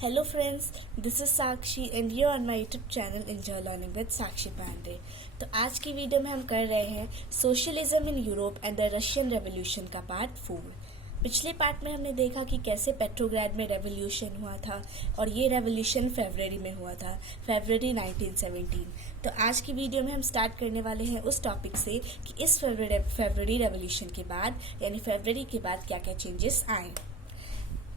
Hello friends, this is Sakshi and you are on my YouTube channel Enjoy Learning with Sakshi Pandey। तो आज की video में हम कर रहे हैं socialism in Europe and the Russian revolution का पार्ट 4। पिछले पार्ट में हमने देखा कि कैसे पेट्रोग्राड में रेवोल्यूशन हुआ था और ये रेवोल्यूशन फरवरी में हुआ था, फरवरी 1917। तो आज की वीडियो में हम स्टार्ट करने वाले हैं उस टॉपिक से कि इस फरवरी रेवोल्यूशन के बाद यानी फरवरी के बाद क्या क्या चेंजेस आए।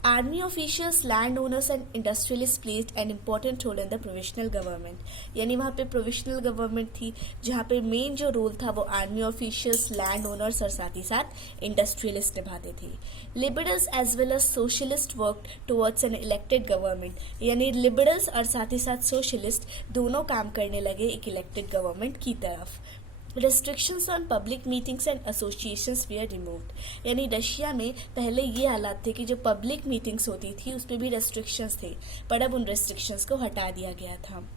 Army officials, landowners and industrialists played an important role in the provisional government। यानी वहाँ पे प्रोविशनल गवर्नमेंट थी जहाँ पे मेन जो रोल था वो आर्मी ऑफिशियल्स, लैंड ओनर्स और साथ ही साथ इंडस्ट्रियलिस्ट निभाते थे। Liberals as well as socialist work towards an elected government. यानी लिबरल्स और साथ ही साथ सोशलिस्ट दोनों काम करने लगे एक इलेक्टेड गवर्नमेंट की तरफ। Restrictions on public meetings and associations we are removed. यानी रशिया में पहले ये हालात थे कि जो पब्लिक मीटिंग्स होती थी उस पर भी रेस्ट्रिक्शंस थे, पर अब उन रेस्ट्रिक्शंस को हटा दिया गया था।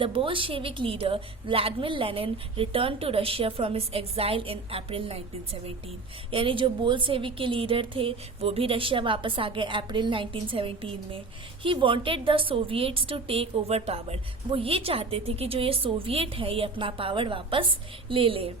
The Bolshevik leader Vladimir Lenin returned to Russia from his exile in April 1917। यानी जो बोल्शेविक के लीडर थे वो भी रशिया वापस आ गए अप्रैल 1917 में। He wanted the Soviets to take over power। वो ये चाहते थे कि जो ये सोवियत है ये अपना पावर वापस ले ले।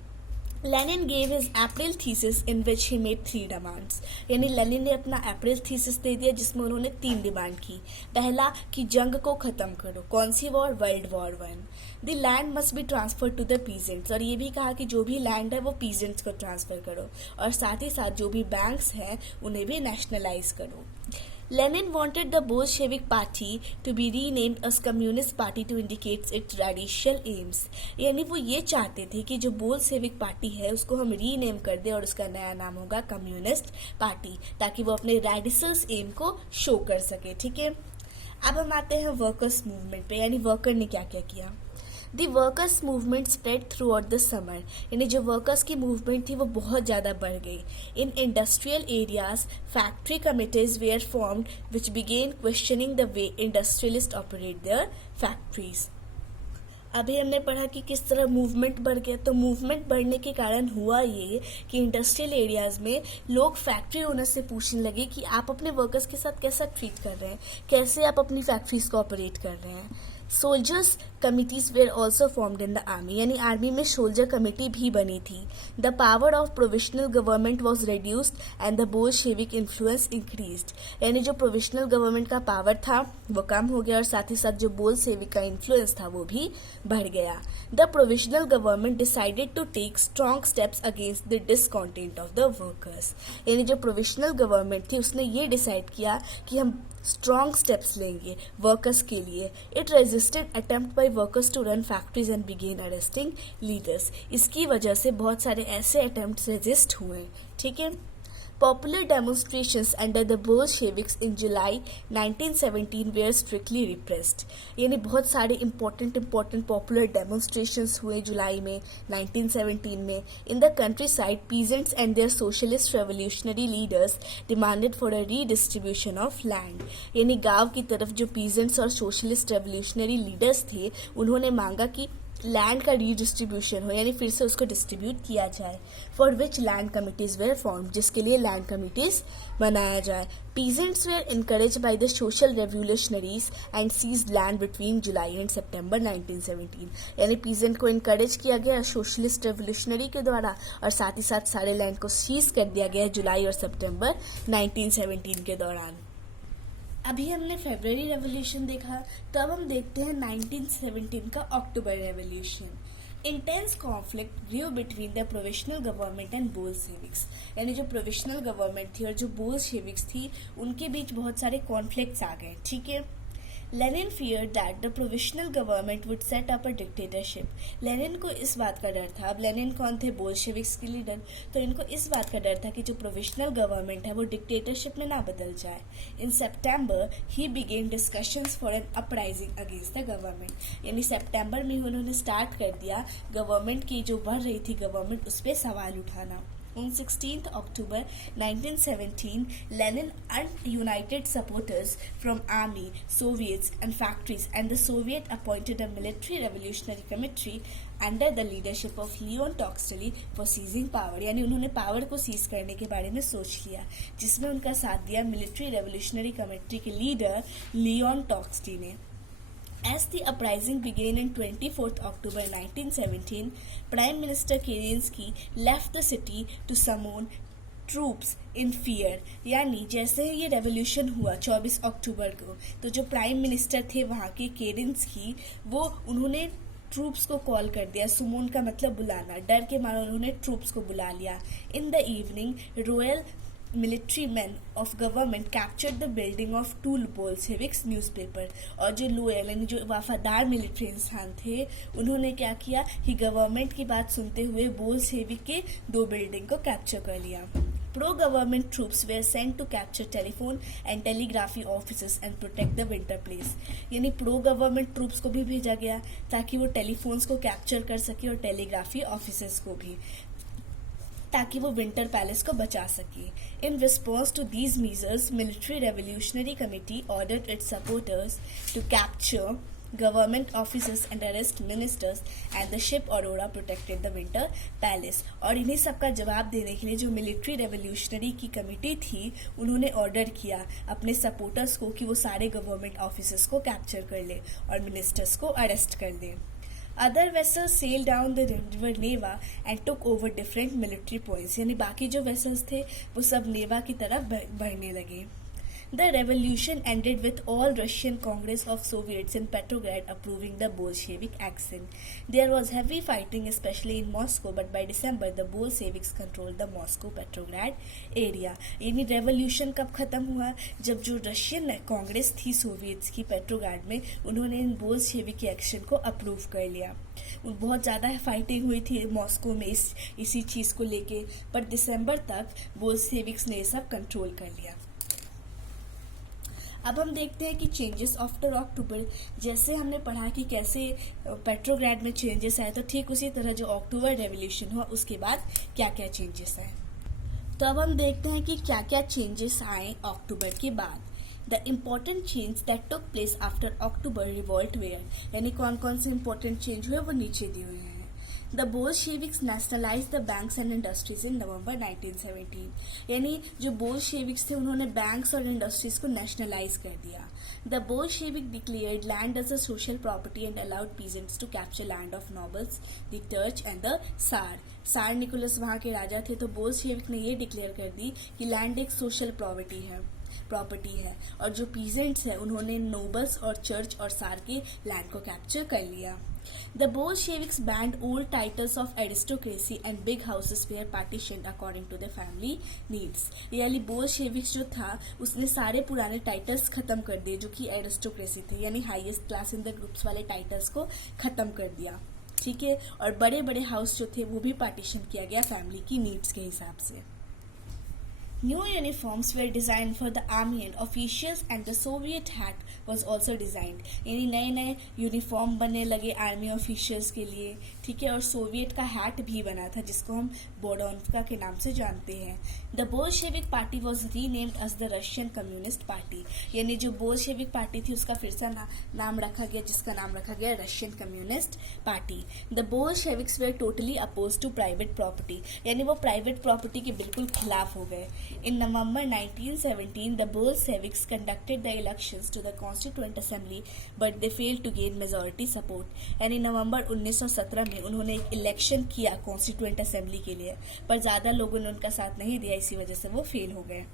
Lenin gave his April thesis in which he made 3 demands। यानी लेनिन ने अपना अप्रैल थीसिस दे दिया जिसमें उन्होंने 3 डिमांड की। पहला कि जंग को खत्म करो, कौन सी war, world war 1। The land must be transfer to the peasants. और ये भी कहा कि जो भी लैंड है वो पीजेंट्स को ट्रांसफर करो और साथ ही साथ जो भी बैंक्स हैं उन्हें भी नेशनलाइज करो। Lenin wanted the Bolshevik party to be renamed as Communist Party to indicate its radical aims। यानी वो ये चाहते थे कि जो बोल्शेविक पार्टी है उसको हम रीनेम कर दें और उसका नया नाम होगा कम्युनिस्ट पार्टी, ताकि वो अपने रेडिकल्स एम को शो कर सके। ठीक है, अब हम आते हैं वर्कर्स मूवमेंट पे, यानी वर्कर ने क्या क्या किया। दी workers movement spread through out the summer. यानी जो वर्कर्स की मूवमेंट थी वो बहुत ज़्यादा बढ़ गई। In industrial areas factory committees were formed which began questioning the way industrialist operate their factories. अभी हमने पढ़ा कि किस तरह मूवमेंट बढ़ गया। तो मूवमेंट बढ़ने के कारण हुआ ये कि इंडस्ट्रियल एरियाज में लोग फैक्ट्री ओनर से पूछने लगे कि आप अपने वर्कर्स के साथ कैसा ट्रीट कर रहे हैं, कैसे आप अपनी फैक्ट्रीज को ऑपरेट कर रहे हैं। Soldiers committees were also formed in the army. यानी आर्मी में सोल्जर कमेटी भी बनी थी। The power of provincial government was reduced and the Bolshevik influence increased. यानी जो प्रोविशनल गवर्नमेंट का पावर था वो कम हो गया और साथ ही साथ जो बोल्शेविक का इन्फ्लुएंस था वो भी बढ़ गया। The provisional government decided to take strong steps against the discontent of the workers. यानी जो प्रोविशनल गवर्नमेंट थी उसने ये डिसाइड किया कि हम स्ट्रॉन्ग स्टेप्स लेंगे वर्कर्स के लिए। It resisted attempt by workers to run factories and began arresting leaders. इसकी वजह से बहुत सारे ऐसे अटेम्प्ट्स रेजिस्ट हुए। ठीक है, Popular demonstrations under the Bolsheviks in July 1917 were strictly repressed। यानी बहुत सारे important popular demonstrations हुए जुलाई में 1917 में। In the countryside, peasants and their socialist revolutionary leaders demanded for a redistribution of land। यानी गांव की तरफ जो peasants और socialist revolutionary leaders थे उन्होंने मांगा कि लैंड का रीडिस्ट्रीब्यूशन हो, यानी फिर से उसको डिस्ट्रीब्यूट किया जाए। For which land committees were form, जिसके लिए लैंड कमिटीज बनाया जाए। Peasants were encourage by the social revolutionaries and seize land between July and September 1917। यानी पीजेंट को इनकरेज किया गया सोशलिस्ट रेवोल्यूशनरी के द्वारा और साथ ही साथ सारे लैंड को सीज कर दिया गया जुलाई और सितंबर 1917 के दौरान। अभी हमने फरवरी रेवोल्यूशन देखा, तो अब हम देखते हैं 1917 का October revolution. Intense conflict grew between the provisional government and Bolsheviks. यानी जो प्रोविशनल गवर्नमेंट थी और जो बोल्शेविक्स थी उनके बीच बहुत सारे कॉन्फ्लिक्ट्स आ गए। ठीक है, Lenin feared that the provisional government would set up a dictatorship। Lenin को इस बात का डर था। अब लेनिन कौन थे, बोल्शेविक्स के लीडर, तो इनको इस बात का डर था कि जो प्रोविशनल गवर्नमेंट है वो डिक्टेटरशिप में ना बदल जाए। In September he began discussions for an uprising against the government. यानी सितंबर में उन्होंने स्टार्ट कर दिया गवर्नमेंट की जो बढ़ रही थी गवर्नमेंट उस पर सवाल उठाना। On 16th October 1917, Lenin and united supporters from army, Soviets and factories and the Soviet appointed a military revolutionary committee under the leadership of Leon Trotsky for seizing power. यानी उन्होंने पावर को seize करने के बारे में सोच लिया, जिसमें उनका साथ दिया मिलिट्री रेवोल्यूशनरी कमेटी के लीडर लियोन ट्रोत्स्की ने. As the uprising began on 24th October 1917, Prime Minister Kerensky left the city to summon troops in fear. यानी जैसे ही ये रेवोल्यूशन हुआ 24 अक्टूबर को, तो जो प्राइम मिनिस्टर थे वहाँ के केरेंस्की, वो उन्होंने ट्रूप्स को कॉल कर दिया. सुमोन का मतलब बुलाना, डर के मारे उन्होंने ट्रूप्स को बुला लिया. In the evening royal military man of government captured the building of two Bolsheviks newspaper. और जो लोयल यानी जो वफादार मिलिट्री इंसान थे, उन्होंने क्या किया कि गवर्नमेंट की बात सुनते हुए बोल्शेविक के 2 बिल्डिंग को कैप्चर कर लिया. Pro-government troops were sent to capture telephone and telegraphy offices and protect the winter place. यानी प्रो गवर्नमेंट ट्रूप्स को भी भेजा गया ताकि वो टेलीफोन्स को कैप्चर कर सके और टेलीग्राफी ऑफिसेस को भी, ताकि वो विंटर पैलेस को बचा सके. In response to these measures, military revolutionary committee ordered its supporters to capture government offices and arrest ministers and the ship Aurora protected the winter palace. और इन्हीं सबका जवाब देने के लिए जो मिलिट्री रेवोल्यूशनरी की कमेटी थी, उन्होंने ऑर्डर किया अपने सपोर्टर्स को कि वो सारे गवर्नमेंट ऑफिसेस को कैप्चर कर ले और मिनिस्टर्स को अरेस्ट कर ले. Other vessels sailed down the river Neva and took over different military points. यानी बाकी जो वेसल्स थे वो सब नेवा की तरफ बढ़ने लगे. The revolution ended with all Russian Congress of Soviets in Petrograd approving the Bolshevik action. There was heavy fighting, especially in Moscow, but by December the Bolsheviks controlled the Moscow-Petrograd area. यानी revolution कब खत्म हुआ? जब जो Russian Congress थी Soviets की Petrograd में, उन्होंने इन बोल्शेविक के एक्शन को अप्रूव कर लिया. बहुत ज़्यादा फाइटिंग हुई थी मॉस्को में इसी चीज़ को लेके, पर दिसंबर तक बोल्शेविक्स ने ये सब कंट्रोल कर लिया. अब हम देखते हैं कि चेंजेस आफ्टर अक्टूबर. जैसे हमने पढ़ा कि कैसे पेट्रोग्राड में चेंजेस आए, तो ठीक उसी तरह जो अक्टूबर रेवोल्यूशन हुआ उसके बाद क्या क्या चेंजेस आए. तो अब हम देखते हैं कि क्या क्या चेंजेस आए अक्टूबर के बाद. The important change that took place after October revolt were. यानी कौन कौन से इम्पोर्टेंट चेंज हुए वो नीचे दिए हुए हैं. The Bolsheviks nationalized the banks and industries in November 1917. यानी जो बोल्शेविक्स थे उन्होंने बैंक्स और इंडस्ट्रीज को नेशनलाइज कर दिया. The Bolshevik declared land as a social property and allowed peasants to capture land of nobles, the Turch and the Tsar. सार Nicholas वहाँ के राजा थे, तो बोल्शेविक ने ये डिक्लेयर कर दी कि लैंड एक सोशल प्रॉपर्टी है और जो पीजेंट्स हैं उन्होंने नोबल्स और चर्च और सार के लैंड को कैप्चर कर लिया. The Bolsheviks banned old titles of aristocracy and big houses were partitioned according to the family needs. यानी बोल्शेविक्स जो था उसने सारे पुराने टाइटल्स खत्म कर दिए जो कि एरिस्टोक्रेसी थे, यानी highest class in the groups वाले टाइटल्स को खत्म कर दिया. ठीक है, और बड़े बड़े हाउस जो थे वो भी पार्टीशन किया गया फैमिली की नीड्स के हिसाब से. New uniforms were designed for the army and officials and the Soviet hat was also designed. यानी नए नए यूनिफॉर्म बनने लगे आर्मी ऑफिशियल्स के लिए. ठीक है, और सोवियत का हैट भी बना था जिसको हम बोडोन्का के नाम से जानते हैं. The Bolshevik Party was renamed as the Russian Communist Party. यानी जो बोल्शेविक पार्टी थी उसका फिर से नाम रखा गया, जिसका नाम रखा गया Russian Communist Party. The Bolsheviks were totally oppose to private property. यानी वो प्राइवेट प्रॉपर्टी के बिल्कुल खिलाफ हो गए. In November 1917, the Bolsheviks conducted the elections to the Constituent Assembly, but they failed to gain majority support. यानी नवंबर 1917 में उन्होंने एक इलेक्शन किया कॉन्स्टिट्यूएंट असेंबली के लिए, पर ज़्यादा लोगों ने उनका साथ नहीं दिया, इसी वजह से वो फेल हो गए.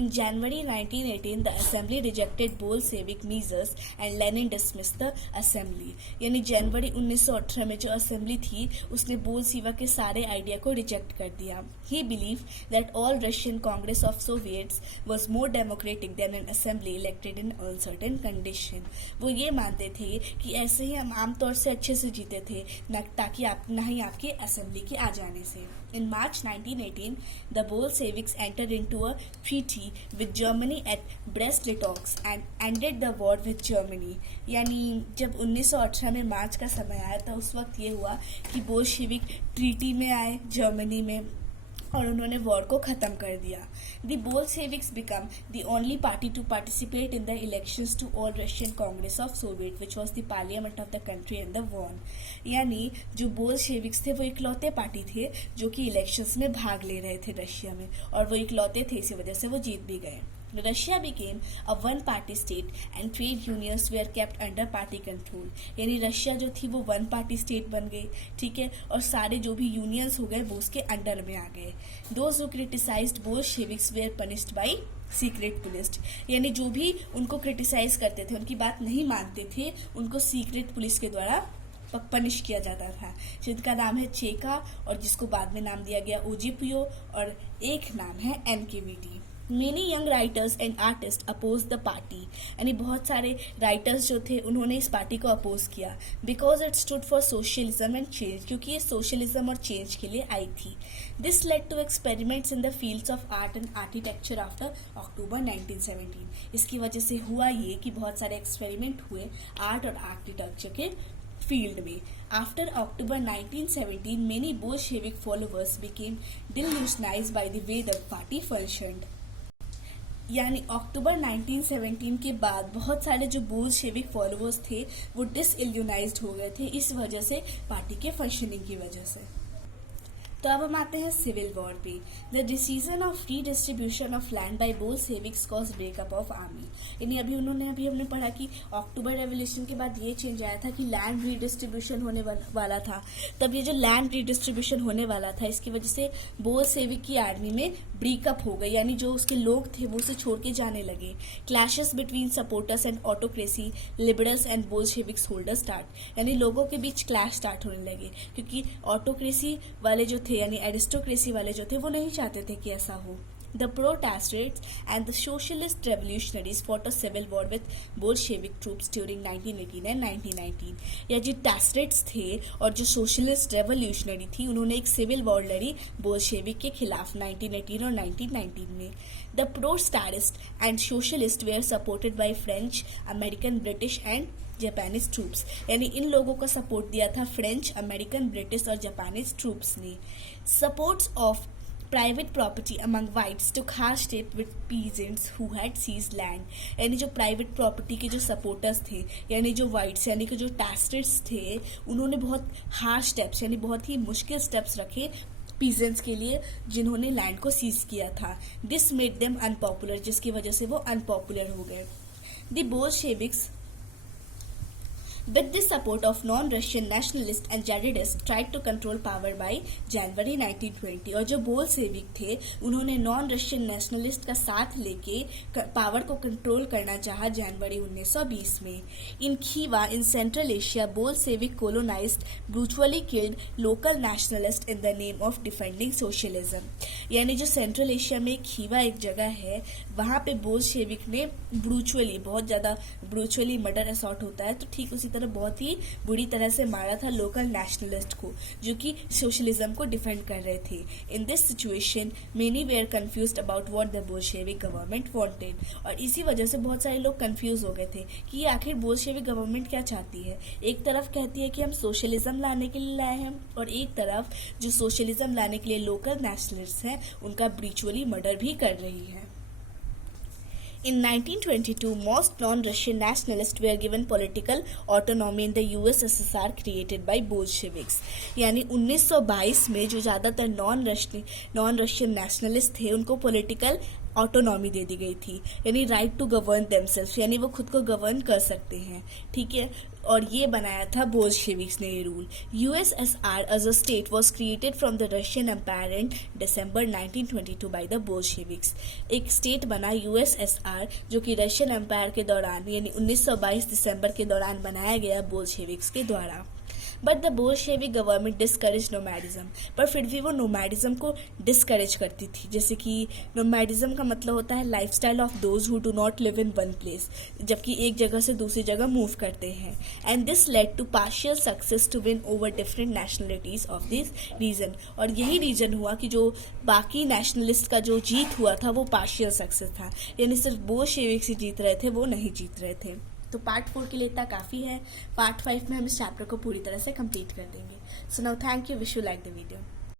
In January 1918, the assembly rejected Bolshevik measures and Lenin dismissed the assembly. यानी जनवरी 1918 में जो असेंबली थी उसने बोल्शेविक के सारे आइडिया को रिजेक्ट कर दिया. He believed that all Russian Congress of Soviets was more democratic than an assembly elected in uncertain condition. वो ये मानते थे कि ऐसे ही हम आमतौर से अच्छे से जीते थे, न ही आपकी असेंबली के आ जाने से. In March 1918, the Bolsheviks entered into a treaty with Germany at Brest-Litovsk and ended the war with Germany. यानी जब 1918 में मार्च का समय आया था उस वक्त ये हुआ कि बोल्शेविक ट्रीटी में आए जर्मनी में और उन्होंने वॉर को खत्म कर दिया। The Bolsheviks become the only party to participate in the elections to all Russian Congress of Soviet which was the parliament of the country and the won. यानी जो बोल्शेविक्स थे वो इकलौते पार्टी थे जो कि इलेक्शंस में भाग ले रहे थे रशिया में, और वो इकलौते थे, इसी वजह से वो जीत भी गए। Russia became a one-party state and trade unions were kept under party control। यानी रशिया जो थी वो वन पार्टी स्टेट बन गई, ठीक है, और सारे जो भी यूनियंस हो गए वो उसके अंडर में आ गए। Those who criticized Bolsheviks were punished by secret police. यानी जो भी उनको क्रिटिसाइज करते थे, उनकी बात नहीं मानते थे, उनको सीक्रेट पुलिस के द्वारा पनिश किया जाता था, जिनका नाम है चेका और जिसको बाद में नाम दिया गया ओजीपीओ, और एक नाम है NKVD. Many young writers and artists opposed the party। यानी बहुत सारे राइटर्स जो थे उन्होंने इस पार्टी को अपोज किया, because it stood for socialism and change, क्योंकि ये सोशलिज्म और चेंज के लिए आई थी। This led to experiments in the fields of art and architecture after October 1917। इसकी वजह से हुआ ये कि बहुत सारे एक्सपेरिमेंट हुए आर्ट और आर्किटेक्चर के फील्ड में। After October 1917 many Bolshevik followers became disillusioned by the way the party functioned। यानी अक्टूबर 1917 के बाद बहुत सारे जो बोल्शेविक फॉलोअर्स थे वो डिसइल्यूनाइज्ड हो गए थे, इस वजह से पार्टी के फंक्शनिंग की वजह से। तो अब हम आते हैं सिविल वॉर पे। The decision of redistribution of land by Bolsheviks cause breakup of army. यानी अभी हमने पढ़ा कि अक्टूबर रेवोल्यूशन के बाद ये चेंज आया था कि लैंड रीडिस्ट्रीब्यूशन होने वाला था। तब ये जो लैंड रीडिस्ट्रीब्यूशन होने वाला था, इसकी वजह से बोल्शेविक की आर्मी में ब्रेकअप हो गई, यानी जो उसके लोग थे वो उसे छोड़ के जाने लगे। Clashes between supporters and autocracy, liberals and Bolsheviks holders start. यानी लोगों के बीच क्लैश स्टार्ट होने लगे, क्योंकि ऑटोक्रेसी वाले जो थे यानी एरिस्टोक्रेसी वाले जो थे वो नहीं चाहते थे कि ऐसा हो। The pro-Tastrites and the socialist revolutionaries fought a civil war with Bolshevik troops during 1918 and 1919। या जो Tastrites थे और जो socialist revolutionary थी उन्होंने एक सिविल वॉर लड़ी बोल्शेविक के खिलाफ 1918 और 1919 में। The pro-Tsarist and socialist were supported by French, American, British and Japanese troops. यानी इन लोगों का सपोर्ट दिया था फ्रेंच, अमेरिकन, ब्रिटिश और जापानीज ट्रूप्स ने। Supporters of private property among whites took harsh step with peasants who had seized land. यानी जो प्राइवेट प्रॉपर्टी के जो सपोर्टर्स थे, यानी जो वाइट्स यानी कि जो टैस्टिट्स थे, उन्होंने बहुत हार्श स्टेप्स यानी बहुत ही मुश्किल स्टेप्स रखे पीजेंट्स के लिए जिन्होंने लैंड को सीज किया था। दिस मेड देम अनपॉपुलर, जिसकी वजह से वो अनपॉपुलर हो गए। The Bolsheviks with the support of non-Russian nationalists and jihadists tried to control power by January 1920। और जो बोल्शेविक थे उन्होंने नॉन रशियन नेशनलिस्ट का साथ लेके पावर को कंट्रोल करना चाहा जनवरी 1920 में। In Khiva in Central Asia Bolshevik colonised brutally killed local nationalist in the name of defending socialism. यानी जो सेंट्रल एशिया में खीवा एक जगह है, वहां पे बोल्शेविक ने ब्रूचुअली बहुत ज्यादा ब्रूचुअली मर्डर असॉल्ट होता है, तो ठीक उसी तरह बहुत ही बुरी तरह से मारा था लोकल नेशनलिस्ट को जो कि सोशलिज्म को डिफेंड कर रहे थे। In this situation many were confused about what the Bolshevik government wanted. और इसी वजह से बहुत सारे लोग कंफ्यूज हो गए थे कि ये आखिर बोल्शेविक गवर्नमेंट क्या चाहती है। एक तरफ कहती है कि हम सोशलिज्म लाने के लिए लाए हैं, और एक तरफ जो सोशलिज्म लाने के लिए लोकल नेशनलिस्ट हैं उनका ब्रूचुअली मर्डर भी कर रही है। In 1922, most non-Russian nationalists were given political autonomy in the USSR created by Bolsheviks। यानी 1922 में जो ज़्यादातर नॉन रशियन नेशनलिस्ट थे उनको पॉलिटिकल ऑटोनॉमी दे दी गई थी, यानी राइट टू गवर्न देमसेल्फ, यानी वो खुद को गवर्न कर सकते हैं, ठीक है। और ये बनाया था बोल्शेविक्स ने ये rule. USSR as a state was created from the Russian empire in December 1922 by the Bolsheviks. एक स्टेट बना यूएसएसआर जो कि रशियन एम्पायर के दौरान यानी 1922 दिसंबर के दौरान बनाया गया बोल्शेविक्स के द्वारा। But the Bolshevik government discourage nomadism, पर फिर भी वो नोमैडिज्म को डिस्करेज करती थी। जैसे कि नोमैडिज्म का मतलब होता है lifestyle of those who do not live in one place, जबकि एक जगह से दूसरी जगह मूव करते हैं। And this led to partial success to win over different nationalities of this region. और यही रीजन हुआ कि जो बाकी नेशनलिस्ट का जो जीत हुआ था वो पार्शियल सक्सेस था, यानी सिर्फ बोल्शेविक से जीत रहे थे, वो नहीं जीत रहे थे। तो पार्ट 4 के लिए इतना काफ़ी है। पार्ट 5 में हम इस चैप्टर को पूरी तरह से कंप्लीट कर देंगे। So now thank you, wish you like the video.